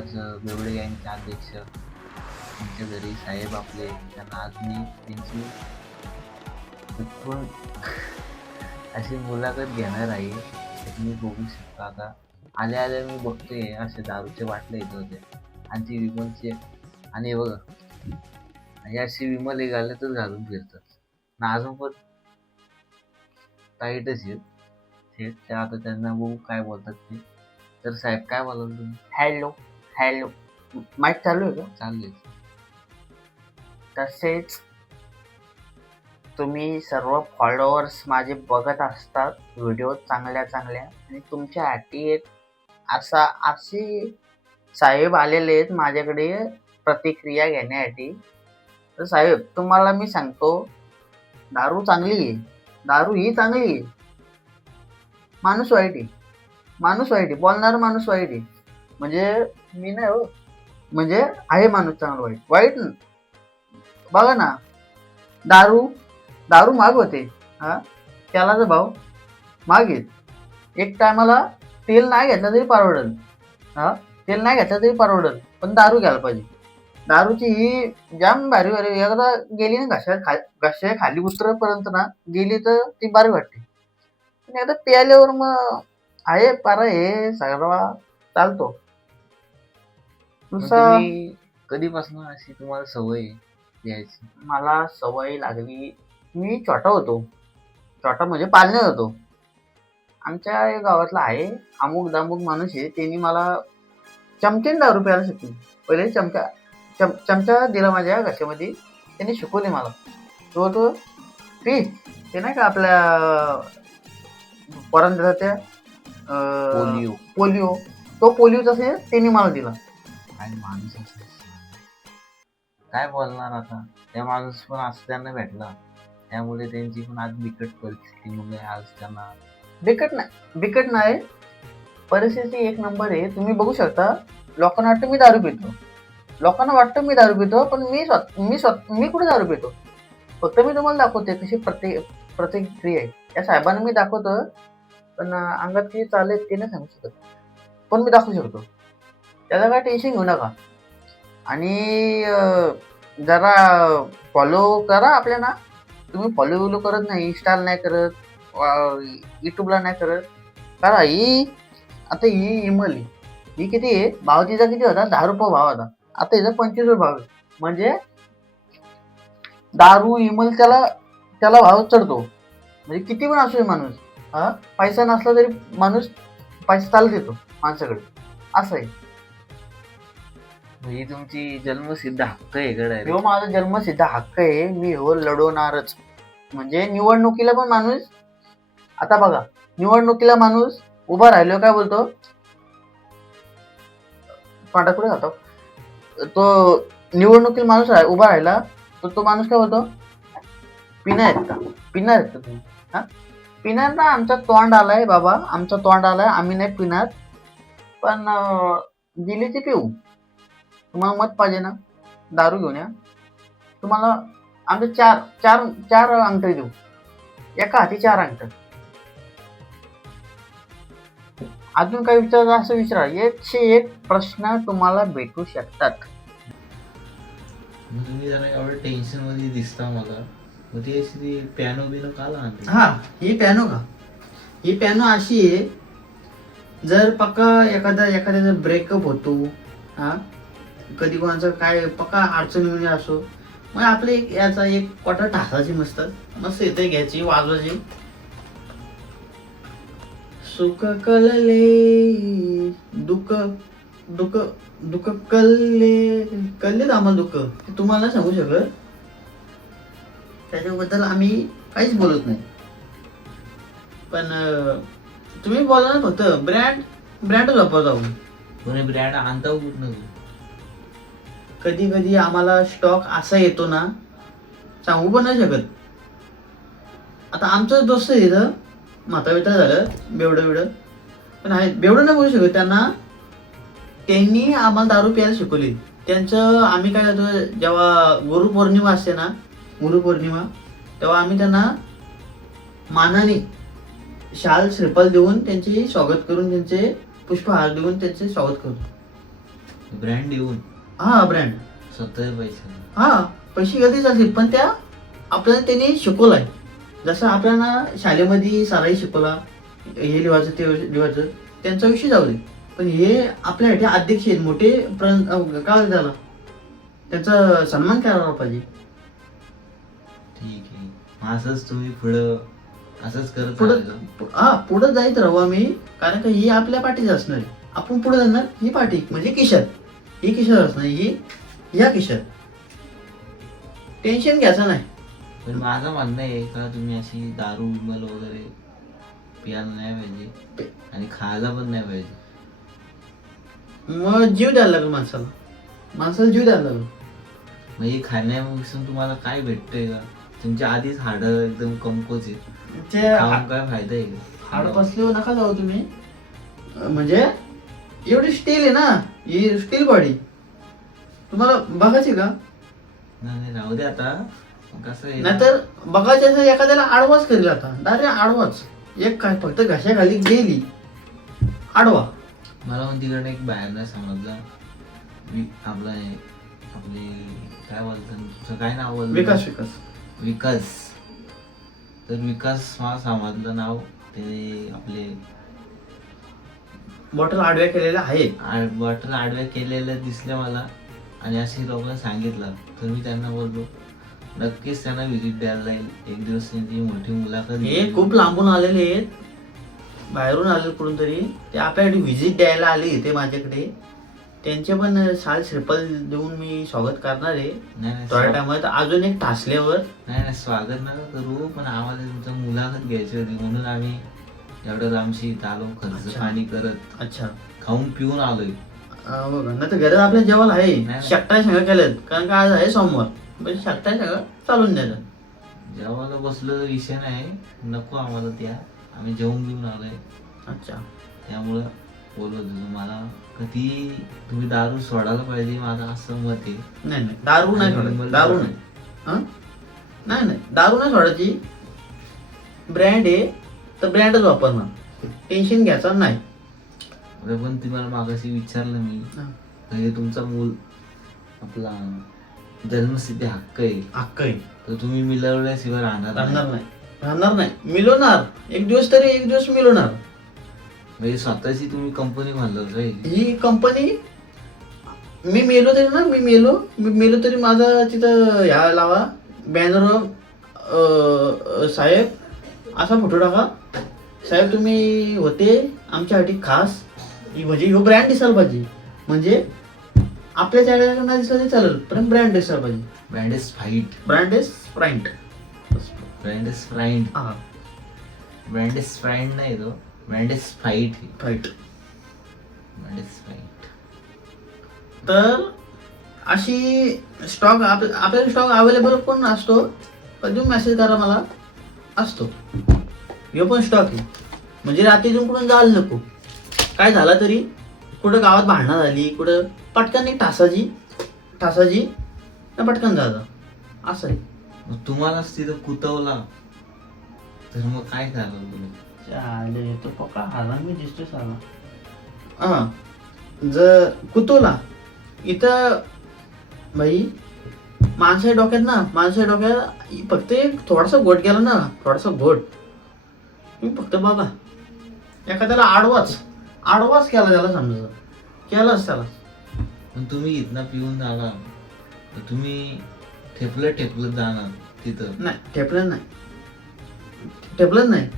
आज बेवडे गँगचे अध्यक्ष आमच्या घरी साहेब आपले त्यांना आज मी त्यांची अशी मुलाखत घेणार आहे तुम्ही बघू शकता आता. आल्या आल्या मी बघतोय असे दारूचे बाटले येत होते. आणि ती विमलचे आणि बघा हे अशी विमल हे घालतच घालून फिरतात. ना अजून पण टाईटच आहेत. थेट त्या आता त्यांना बघू काय बोलतात ते. तर साहेब काय बोलाल तुम्ही? हॅलो हॅलो माईक चालू आहे का चालले तसेच तुम्ही सर्व फॉलोअर्स माझे बघत असतात व्हिडिओ चांगल्या चांगल्या आणि तुमच्यासाठी एक असा असे साहेब आलेले आहेत माझ्याकडे प्रतिक्रिया घेण्यासाठी तर साहेब तुम्हाला मी सांगतो दारू चांगली आहे दारू ही चांगली आहे माणूस वाईट आहे माणूस वाईट आहे बोलणारा माणूस वाईट आहे म्हणजे मी नाही हो. म्हणजे आहे माणूस चांगला वाईट. वाईट बघा ना. दारू दारू माग होते. हा? त्यालाचा भाव माग आहेत. एक टायमाला तेल नाही घेतलं तरी परवडल. हा? तेल नाही घेतलं तरी परवडल. पण दारू घ्यायला पाहिजे. दारूची ही जाम भारी भारी. एकदा गेली ना घशा खा घशा खाली उतरपर्यंत ना गेली तर ती भारी वाटते. पण एकदा प्यायल्यावर मग आहे पारा हे सगळा चालतो. मग नुसतं तुम्ही कधीपासून अशी तुम्हाला सवय आहे यायची मला सवय लागली मी छोटा होतो. छोटा म्हणजे पालण्यात होतो. आमच्या या गावातला आहे अमुक दामुक माणूस आहे त्यांनी मला चमच्याने दारू प्यायला शिकली. पहिले चमचा चम चमचा दिला माझ्या घशामध्ये त्यांनी शिकवले मला. तो तो पी ते नाही का आपल्या पोरांना देतात त्या अं, पोलिओ. पोलिओ. तो पोलिओचा असेल त्यांनी मला दिला. काय माणूस काय बोलणार आता? त्या माणूस पण आज त्यांना भेटला. त्यामुळे त्यांची पण आज बिकट परिस्थितीमुळे आज त्यांना. बिकट नाही बिकट नाही. परिस्थिती एक नंबर आहे. तुम्ही बघू शकता लोकांना वाटतं मी दारू पितो. लोकांना वाटतं मी दारू पितो पण मी स्वत मी स्वत मी कुठे दारू पितो? फक्त मी तुम्हाला दाखवते कशी प्रत्येक प्रतिक्रिया आहे. या साहेबांना मी दाखवतो पण अंगात किती चालेल ते नाही सांगू शकत. पण मी दाखवू शकतो. त्याला काय टेन्शन घेऊ नका. आणि जरा फॉलो करा आपल्याला. तुम्ही फॉलो विलो करत नाही इंस्टॉल नाही करत युट्यूबला नाही करत. करा ही आता ही इमल आहे. ही किती आहे? भाव तिचा किती होता? दहा रुपये भाव होता. आता हिचा पंचवीस रुपये भाव आहे. म्हणजे दारू इमल त्याला त्याला भाव चढतो. म्हणजे किती पण असू माणूस. हा? पैसा नसला तरी माणूस पैसा चालत येतो माणसाकडे. असं आहे. ही तुमची जन्मसिद्ध हक्क आहे का ह्यो माझा जन्मसिद्ध हक्क आहे. मी हो लढवणारच. म्हणजे निवडणुकीला पण माणूस आता बघा निवडणुकीला माणूस उभा राहिलो काय बोलतो? पाटा कुठे जातो? तो निवडणुकीला माणूस राह- उभा राहिला तर तो माणूस काय बोलतो? पिणार आहेत का? पिणार आहेत का तुम्ही? हा? पिणार ना आमचा तोंड आलाय बाबा. आमचा तोंड आलाय. आम्ही नाही पिणार. पण अं, दिली ती पिऊ. तुम्हाला मत पाहिजे ना दारू घेऊन या. तुम्हाला आमचे चार चार चार अंगठे देऊ. एका हाती चार अंगठ. अजून काही विचार असं विचारा. एकशे एक प्रश्न तुम्हाला भेटू शकतात. मग तुम्ही जरा एवढं टेन्शनमध्ये दिसता मला. मग ती अशी पियानो बिनो का हा ही पॅनो का? ही पॅनो अशी आहे जर पक्का एखादा एखाद्याचा ब्रेकअप होतो हा कधी कोणाचं काय पक्का अडचणी म्हणजे असो. मग आपले एक याचा एक कोटा ठासाची मस्त मस्त येते घ्यायची वाजवायची. सुख कलले दुःख दुःख दुःख कल्ले कल्ले आम्हाला दुःख. ते तुम्हाला सांगू शकत? त्याच्याबद्दल आम्ही काहीच बोलत नाही. पण तुम्ही बोला ना फक्त. ब्रँड ब्रँडच वापरत आहोत. ब्रँड आणता कुठं कधी कधी आम्हाला स्टॉक असा येतो ना सांगू पण नाही शकत. आता आमचं दोस्त आहे इथं म्हाता बिता झालं बेवडं बिवडं. पण आहे बेवडं नाही बोलू शकत त्यांना त्यांनी आम्हाला दारू प्यायला शिकवली. त्यांचं आम्ही काय करतो जेव्हा गुरुपौर्णिमा असते ना गुरुपौर्णिमा तेव्हा आम्ही त्यांना मानाने शाल श्रीपाल देऊन त्यांचे स्वागत करून त्यांचे पुष्पहार देऊन त्यांचे स्वागत करतो. ब्रँड देऊन. हा ब्रँड स्वतः पैसे. हा पैसे कधी चालतील पण त्या आपल्याला त्यांनी शिकवलाय. जसं आपल्याला शाळेमध्ये साराही शिकवला हे लिहायचं ते लिहायचं त्यांचा विषय जाऊ दे. पण हे आपल्यासाठी अध्यक्ष आहेत मोठे काय म्हणतात त्याला? त्यांचा सन्मान करायला पाहिजे. ठीक आहे. असंच तुम्ही पुढं असंच करत पुढं हा पुढं जायत राहू आम्ही. कारण का ही आपल्या पाठीच असणार. आपण पुढे जाणार ही पाठी म्हणजे किशोर ही किशोर असणार ही या किशोर. टेन्शन घ्यायचं नाही. पण माझं म्हणणं आहे का तुम्ही अशी दारू विमल वगैरे प्यायला नाही पाहिजे आणि खायला पण नाही पाहिजे. मग जीव द्यायला लागेल माणसाला. माणसाला जीव द्यायला लागेल. मग हे खाण्यापासून तुम्हाला काय भेटतंय का? तुमच्या आधीच हाडं एकदम कमकोच आहे ते खाऊन काय फायदा आहे? का? हाड बसल्यावर नका जाऊ तुम्ही. म्हणजे एवढी स्टील आहे ना ही स्टील बॉडी तुम्हाला बघायची का? नाही नाही, राहू दे आता. कसं आहे? नाहीतर बघायची असं एखाद्याला आडवाच करेल आता. डायरेक्ट आडवाच. एक काय फक्त घशाखाली गेली. आडवा. मला पण तिकडे एक बाहेर समजलं. वि- आपलं हे आपले काय बोलतात? तुझं काय नाव बोलतो विकास विकास. विकास. तर विकास मला समजलं नाव. ते आपले बॉटल आडव्या केलेल्या आहेत. आड- बॉटल आडव्या केलेल्या दिसल्या मला. आणि असे लोकांना सांगितलं. तर मी त्यांना बोललो. नक्कीच त्यांना व्हिजिट द्यायला जाईल. एक दिवस त्यांची मोठी मुलाखत हे. खूप लांबून आलेले आहेत. बाहेरून आले कुठून तरी ते आपल्याकडे व्हिजिट द्यायला आले ते माझ्याकडे. त्यांचे पण साल श्रीफल देऊन मी स्वागत करणार आहे. नाही नाही थोड्या स्वा- टायमात अजून एक ठासल्यावर. नाही नाही स्वागत नका करू. पण आम्हाला तुमचं मुलाखत घ्यायची होती. म्हणून आम्ही एवढं इथं आलो खर्च. पाणी करत अच्छा. खाऊन पिऊन आलोय. बघा नाही तर घरात आपल्या जेवायला आहे. शकटाय सगळं केलं कारण का आज आहे सोमवार. म्हणजे शकटाय सगळं चालून द्यायचं. जेवायला बसलो विषय नाही. नको आम्हाला त्या. आम्ही जेवून घेऊन आलोय. अच्छा. त्यामुळं बोलत होतो मला कधी तुम्ही दारू सोडायला पाहिजे माझं असं मत आहे. नाही नाही. दारू नाही सोडायची. दारू नाही. हं? नाही नाही. दारू नाही सोडायची. ब्रँड आहे. तर ब्रँडच वापरणार. टेन्शन घ्यायचं नाही. अरे पण तुम्हाला मागाशी विचारलं मी. हं. हे तुमचा मूल आपला जन्मसिद्धी हक्क आहे. हक्क आहे. तर तुम्ही मिळवल्याशिवाय राहणार राहणार नाही. राहणार नाही. मिळवणार. एक दिवस तरी एक दिवस मिळवणार. म्हणजे स्वतःची तुम्ही कंपनी घालत रे ही. कंपनी मी मेलो तरी ना मी मेलो. मी मेलो तरी माझा तिथं ह्या लावा. बॅनर साहेब असा फोटो टाका. साहेब तुम्ही होते आमच्यासाठी खास. ही म्हणजे ह्यो ब्रँड दिसायला पाहिजे. म्हणजे आपल्या चॅनलला नाही दिसलं तरी चालेल पण ब्रँड दिसायला पाहिजे. Brand is fight brand is sprint brand is friend हा. ब्रँड इज फ्राईंड नाही तो. Brand is fight fight brand is fight तर अशी स्टॉक आप आपल्याला स्टॉक अवेलेबल पण असतो. पण तुम्ही मेसेज करा मला. असतो. ह्यो पण स्टॉक आहे म्हणजे रात्रीतून कुठून जायला नको. काय झालं तरी कुठं गावात भांडणं झाली कुठं पटकन एक तासाची तासाची न पटकन जायचं. असं आहे मग तुम्हालाच तिथं कुतवला. तर मग काय झालं तुम्ही? चालेल तो पक्का आला मी दिसतो साला हा. जर कुतोला इथं भाई माणसाच्या डोक्यात ना माणसाच्या डोक्यात फक्त एक थोडासा घोट गेला ना थोडासा घोट तुम्ही फक्त बघा एखाद्याला आडवाच आडवाच केला त्याला समजा. केलाच त्याला. पण तुम्ही इथनं पिऊन आला तर तुम्ही ठेपलं ठेपलं जाणार तिथं. नाही ठेपलं नाही. ठेपलं नाही.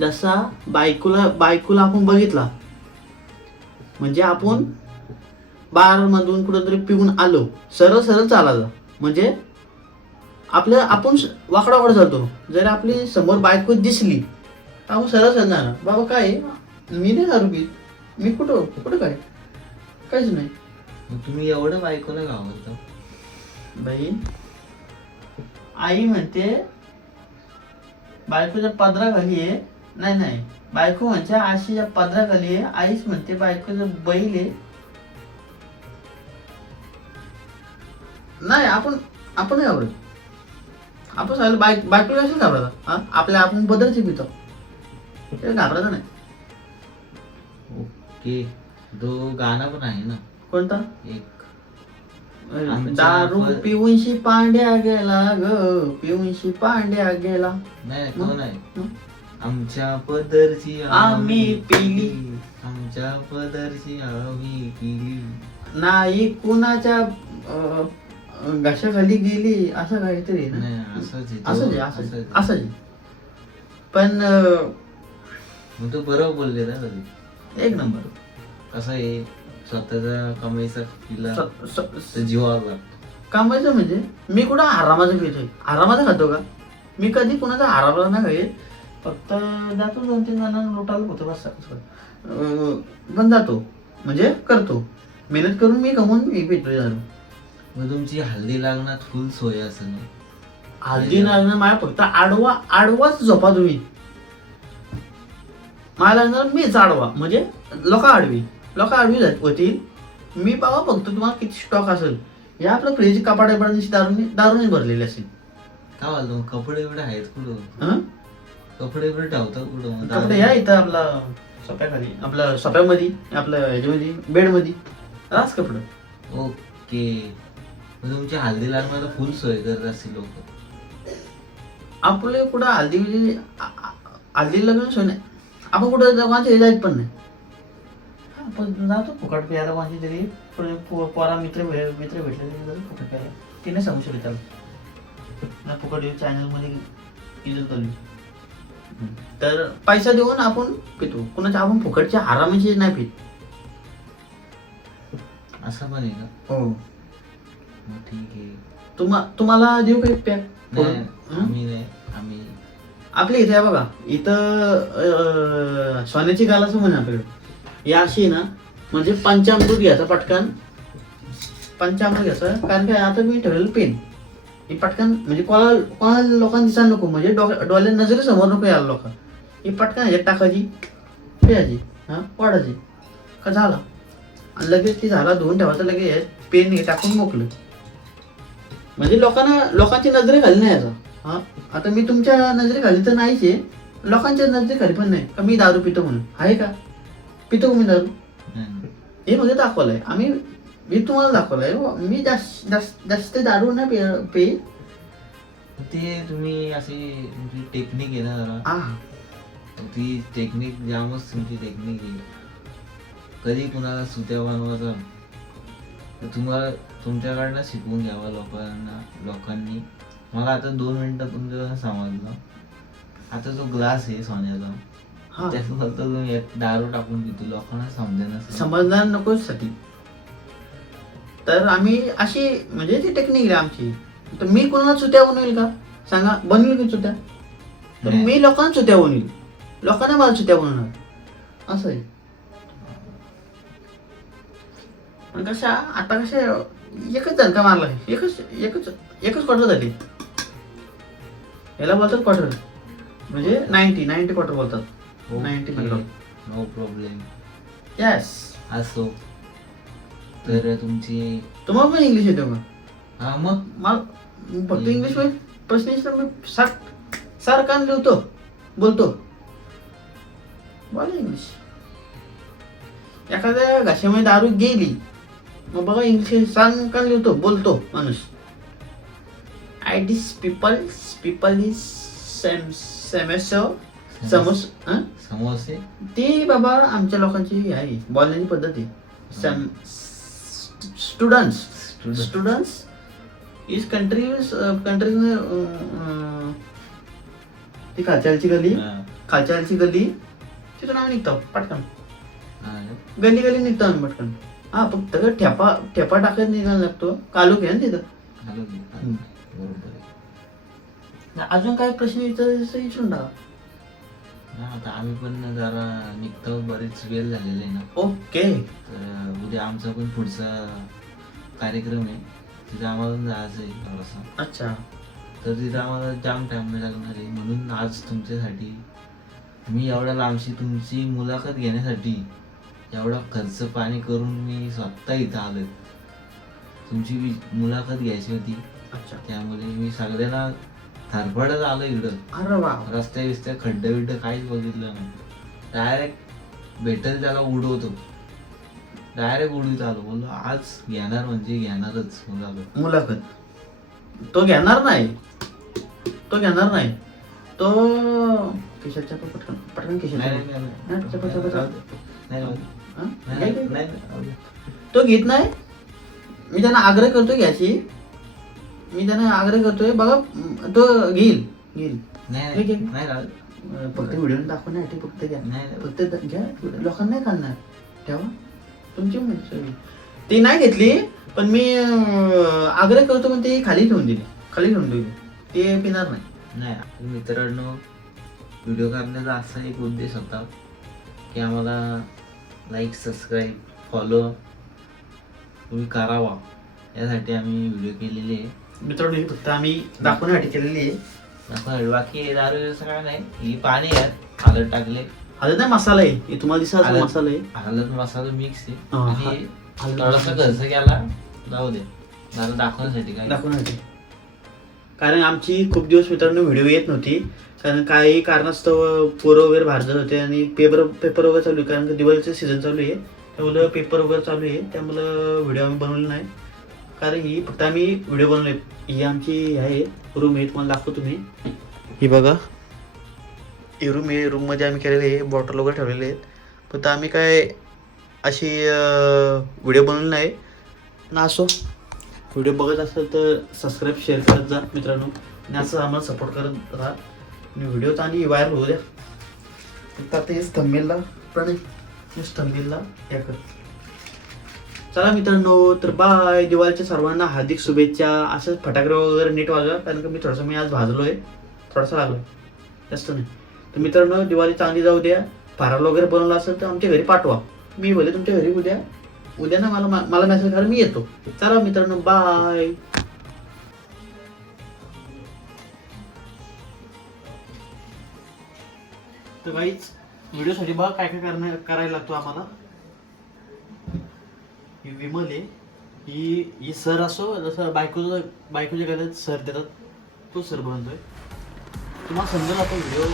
जसा बायकोला बायकोला आपण बघितला म्हणजे आपण बार मधून कुठंतरी पिऊन आलो. सरळ सरळ चालायचं. म्हणजे आपल्या आपण स- वाकडा वाकडा चालतो. जर आपली समोर बायको दिसली तर आपण सरळ सरळ जाणार. बाबा काय? मी नाही दारू पीत मी कुठं कुठं काय? काहीच नाही. तुम्ही एवढं बायकोला घाबरता बाई आई म्हणते बायकोच्या पदरा खाली आहे. नाही नाही. बायको म्हणते आशीच्या पदरा खाली आहे. आईच म्हणते बायकोचं बैल आहे. नाही आपण आपण नाही घाबरत आपण सांगितलं बायक बायको कशाला घाबरता हा? आपल्या आपण बदलचे पितो ते. घाबरायचं नाही. ओके. तो गाणं पण आहे ना. कोणता? एक. आमच्या दारू पर- पिऊनशी पांड्या गेला ग. पिऊनशी पांड्या गेला. नाही तो मग? नाही? आमच्या पदरची आम्ही पिली. आमच्या पदरची आम्ही पिली नाही कुणाच्या अं, घशाखाली गेली असं काहीतरी आहे ना? नाही असंच आहे तो. असंच आहे असंच आहे, असंच आहे. असंच आहे. पण अं, मग तो बरोबर बोलले ना कधी? एक नंबर. कसं आहे? स्वतःचा कमाईचा पिला स- स- तर जीवावर लागतो कामाचं म्हणजे मी कुठं आरामाचं पितोय आरामाचं खातो का? मी कधी कुणाचा आरामाला नाही खाईल फक्त जातो दोन तीन जणांना लोटायला होतो बस अं, पण जातो. म्हणजे करतो. मेहनत करून मी कमवून मी पितोय दारू मग तुमची हल्दी लागण्यात फुल सोय असेल ना हल्दी लागणार माझ्या फक्त आडवा आडवाच झोपा तुम्ही. मला लागणार मीच आडवा म्हणजे लोक आडवी लोक आडवी होतील. मी बाबा फक्त तुम्हाला किती स्टॉक असेल. आपलं फ्रीज कपाट बिपाटाची दारूने दारूने भरलेली असेल. काय मग कपडे बिपडे आहेत कुठं हं? कपडे बिपडे ठेवता कुठं कपडे या इथं आपला सोप्याखाली आपलं सोप्यामध्ये आपलं ह्याच्यामध्ये बेडमध्ये. रास कपडे. ओके. मग तुमची हल्दी लागण्याला फुल सोय करत असतील लोक. आपले कुठं हल्दी हल्दी लग्न सोय नाही. आपण कुठं कोणाच्या जायत पण नाही. आपण जातो फुकट प्यायला कोणाची तरी पोरा मित्र भे- मित्र भेटले तरी जातो फुकट प्यायला. ते नाही सांगू शकत त्याला. ना फुकट चॅनलमध्ये इज्जत करली तर पैसा देऊन आपण पितो. कुणाच्या आपण फुकटच्या आरामाची नाही पित. असं पण आहे का? हो. मग ठीक आहे. तुम्हा तुम्हाला देऊ काही पॅक नाही? आम्ही नाही आम्ही आपल्या इथे आहे बघा इथं अं, सोन्याची गालाचं म्हणे आपल्याकडे. या अशी आहे ना म्हणजे पंचामृत घ्यायचा पटकन. पंचामृत घ्यायचं कारण काय आता मी ठेवलेलं पेन ही पटकन म्हणजे कोणाला कोणाला लोकांना दिसायला नको म्हणजे डो- डोळ्या नजरे समोर नको यायला लोक. ही पटकन ह्याच्यात टाकायची प्यायची हा वाढायची. का झाला? आणि लगेच ती झाला धुवून ठेवायचं लगेच पेन हे टाकून मोकलं म्हणजे लोकांना लोकांची नजरे खाली नाही याचा हा? आता मी तुमच्या नजरे खाली तर नाहीच आहे. लोकांच्या नजरे खाली पण नाही. का मी दारू पितो म्हणून? आहे का? पितो का मी दारू. हे म्हणजे दाखवलंय. आम्ही मी तुम्हाला दाखवलंय हो, मी जास्त जास्त जास्त दारू नाही पे पे ते तुम्ही अशी तुमची टेक्निक आहे ना जरा. आ ती टेक्निक जामच तुमची टेक्निक आहे. कधी कुणाला सुत्या बनवायचा तर तुम्हाला तुमच्याकडनं शिकवून घ्यावं लोकांना लोकांनी. मला आता दोन मिनिटं तुमचं समजलं. आता जो ग्लास आहे सोन्याचा हा. त्यात फक्त तुम्ही एक दारू टाकून पितो लोकांना समजेना समजणार नको साठी तर आम्ही अशी म्हणजे ती टेक्निक आहे आमची. तर मी कोणाला चुत्या बनवेल का? सांगा बनवेल की चुत्या? तर. मी लोकांना चुत्या बनवेल लोकांना मला चुत्या बनवणार. असं आहे. कशा आता कशा एकच झणका मारला एकच एकच एकच क्वार्टर झाली. याला बोलतात क्वार्टर म्हणजे नाईन्टी नाईन्टी क्वार्टर बोलतात. नाईन्टी म्हणलं. नो प्रॉब्लेम येस असो. तर तुमची तुम्हाला पण इंग्लिश येतो का हा मग? मला फक्त इंग्लिशमध्ये प्रश्न मी सार सारखा लिहितो बोलतो. बोला इंग्लिश एखाद्या घाशामध्ये दारू गेली मग बघा इंग्लिश सांग का लिहितो बोलतो माणूस I this people people is same सेमेसो समोस? समोसे ती बाबा आमच्या लोकांची आहे बोलण्याची पद्धत आहे some students. Students is countries countries ती खालच्यालची गली. खालच्यालची गली तिथून आम्ही निघतो पटकन. गली गली निघतो आम्ही पटकन हा फक्त का ठेपा ठेपा टाकत निघायला लागतो कालू घ्या ना तिथं. हम्म. बरोबर आहे अजून काय प्रश्न विचारायचं विचारून टाका हा, आता आम्ही पण जरा निघतो बरेच वेळ झालेला आहे ना ओके तर उद्या आमचा पण पुढचा कार्यक्रम आहे तिथे आम्हाला पण जायचं आहे थोडासा अच्छा तर तिथे आम्हाला जाम टाइम लागणार आहे म्हणून आज तुमच्यासाठी मी एवढ्या लांबशी तुमची मुलाखत घेण्यासाठी एवढा खर्च पाणी करून मी स्वतः इथं आलोय. तुमची वि- मुलाखत घ्यायची होती. अच्छा. त्यामुळे मी सगळ्यांना थरफडत आलो इकडं. अरे वा. रस्त्या बिस्त्या खड्डे बिड्डे काहीच बघितलं नाही. डायरेक्ट भेटेल त्याला उडवतो. डायरेक्ट उडी चालू बोललो आज घेणार म्हणजे घेणारच मुलाखत. मुलाखत. तो घेणार नाही. तो घेणार नाही. तो किशाच्या पटकन पटकन नाही किशाच्या नाही, नाही, नाही. नाही. तो घेत नाही. मी त्यांना आग्रह करतोय घ्यायची. मी त्यांना आग्रह करतोय बघा तो घेईल. घेईल. नाही घे, घे. नाही, फक्त व्हिडिओ फक्त घ्या. नाही. फक्त घ्या. लोकांना नाही खाणार ठेवा. तुमची. ती नाही घेतली पण मी आग्रह करतो पण ती खाली ठेवून दिली. खाली ठेवून दिली. ते पिणार नाही. नाही मित्रांनो व्हिडिओ करण्याचा असा एक उद्देश होता की आम्हाला लाईक सबस्क्राईब फॉलो तुम्ही करावा. यासाठी आम्ही व्हिडिओ केलेले आहे. मित्रांनो ही फक्त आम्ही दाखवण्यासाठी केलेली आहे. दाखवा, बाकी दारू काय नाही. ही पाणी आहे. हळद टाकले. हळद नाही मसाला आहे. हे तुम्हाला दिसा हळद. मसाला आहे. हळद मसाला मिक्स आहे. हा, आणि हळद थोडासा खर्च केला जाऊ दे. दारू दाखवण्यासाठी काय? दाखवण्यासाठी. कारण आमची खूप दिवस मित्रांनो व्हिडिओ येत नव्हती. कारण काही कारणास्तव पोरं वगैरे बाहेर होते आणि पेपर पेपर वगैरे चालू आहे. कारण की दिवाळीचं सीझन चालू आहे. त्यामुळं पेपर वगैरे चालू आहे. त्यामुळं व्हिडिओ आम्ही बनवले नाही. कारण ही फक्त आम्ही व्हिडिओ बनवले. ही आमची आहे रूम आहे. तुम्हाला दाखवतो तुम्ही ही बघा. ही रूम आहे. रूममध्ये आम्ही केलेले आहे. बॉटल वगैरे ठेवलेले आहेत. फक्त आम्ही काय अशी व्हिडिओ बनवली नाही. ना असो व्हिडिओ बघत असेल तर सबस्क्राईब शेअर करत जा मित्रांनो. आणि असं आम्हाला सपोर्ट करत राहा. आणि व्हिडिओ चांगली व्हायरल होऊ द्या. फक्त आता हेच थंबेलला प्रणय थंबेलला हे कर. चला मित्रांनो तर बाय दिवाळीच्या सर्वांना हार्दिक शुभेच्छा. असंच फटाके वगैरे नीट वाजवा कारण की मी थोडासा मी आज भाजलो आहे थोडासा लागलो. जास्त नाही. तर मित्रांनो दिवाळी चांगली जाऊ द्या. फराळ वगैरे बनवला असेल तर आमच्या घरी पाठवा. मी बोले तुमच्या घरी उद्या उद्या ना मला मला मेसेज करा मी येतो. चला मित्रांनो बाय तर काहीच व्हिडिओसाठी बघा काय काय करण्या करायला लागतो आम्हाला. ही विमल आहे. ही ही सर असो जसं बायकोचं बायकोच्या गळ्यात सर देतात. तो सर बनतोय. तुम्हाला समजेल आपण व्हिडिओ